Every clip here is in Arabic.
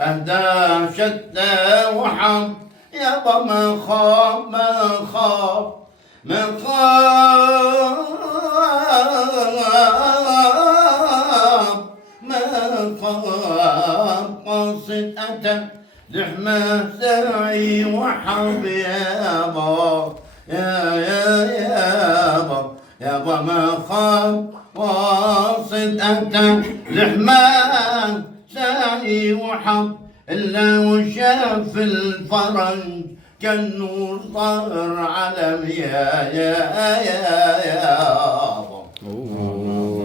أهدى شتى وحب يابا ما خاب ما خاب ما خاب ما خاب قاصد أتى زحمة سعي وحب يابا يابا ما خاب واصد أتى زحمة سعي وحب إلا وشاف الفرج كالنور طار علم يا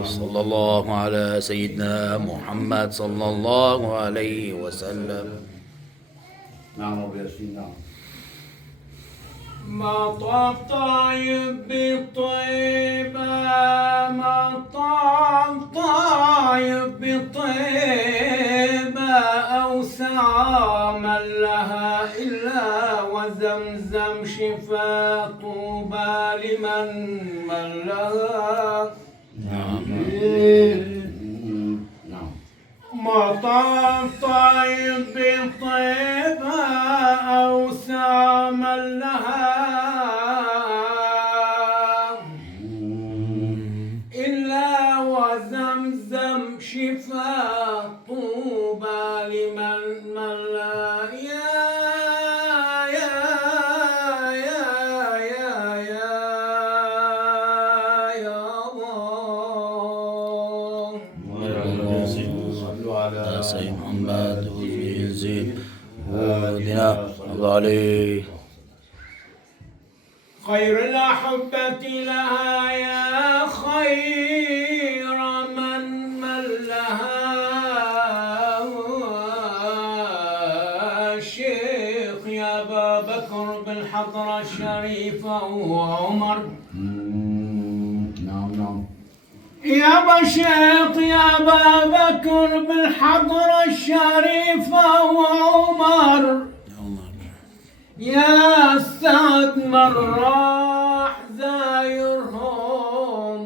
صلى الله على سيدنا محمد صلى الله عليه وسلم. نعم رب ياسين. نعم. ما طاف طايب بالطيبة، ما طاف طايب بالطيبة أوسع من لها إلا وزمزم شفاء طوبى لمن من لها. ما طاف طايب بالطيبة أوسع من لها إلا وزمزم شفاء طوبى لمن من لا. سيد محمد وزيد ودنا عليه. خير الأحبة لها يا خير من لها الشيخ يا أبا بكر بالحضرة الشريفة وعمر. يا بشيط يا أبا بكر بالحضرة الشريفة وعمر. يا سعد من راح زايرهم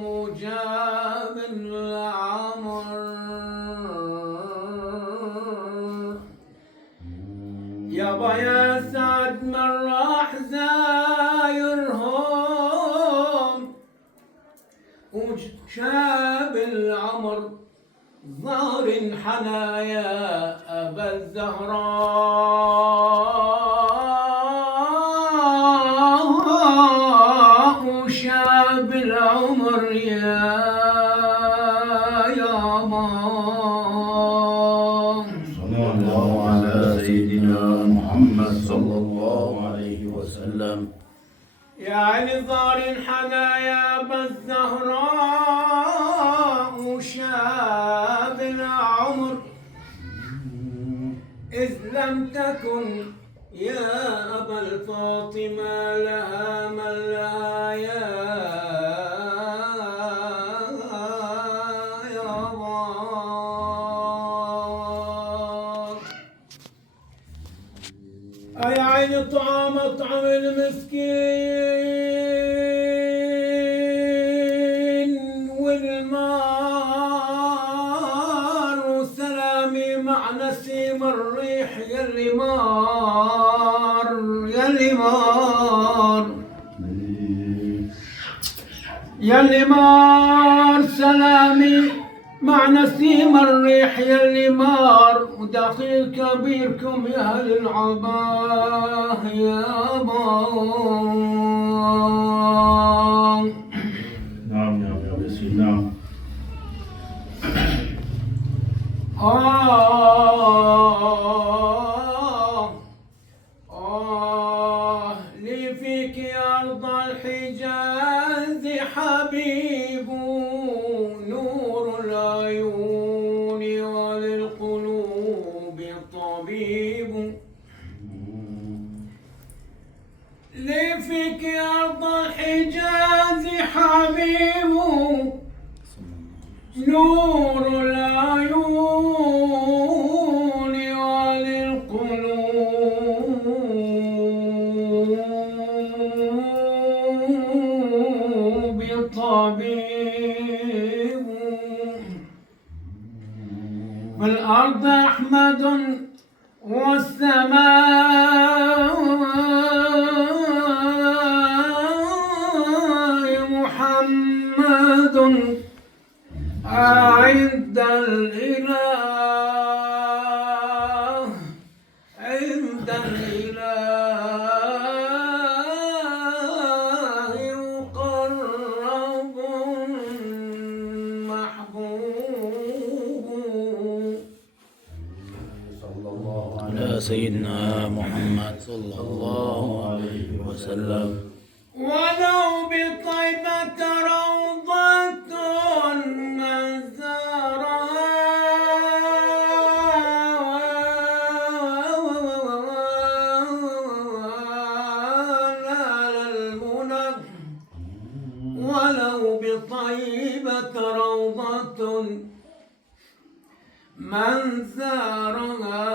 وجاب العمر. يابا يا سعد من راح زايرهم وشاب العمر. ظهر حنايا أبا الزهراء وشاب العمر يا مان. صلى الله على سيدنا محمد صلى الله عليه وسلم. يا علي ظهر حنايا أبا الزهراء وشاب العمر. إذ لم تكن يا أبا الفاطمة لها من لها يا أي عين طعام أطعم المسكين والمار وسلامي مع نسيم الريح يلي مار يلي مار يلي مار. سلامي مع نسيم الريح يلي مار وداخل كبيركم يا أهل العباه يا بان. نعم يا بسم الله. لي فيك يا أرض الحجاز حبيب نور العيون وللقلوب طبيب. لي فيك يا أرض الحجاز حبيب نور العيون وللقلوب طبيب. الأرض أحمد والسماء محمد عند الإله عند الإله يقرب محبوب على سيدنا محمد صلى الله عليه وسلم. ولو بطيبة روضة من نال المنى ولو بطيبة روضة من زارها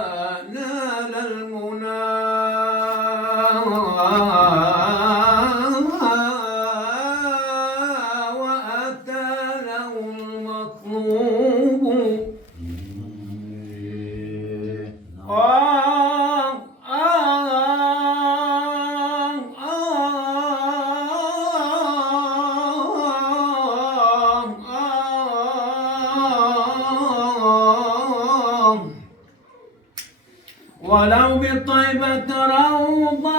نال المنى وأتى له المطلوب ولو بطيبة روضة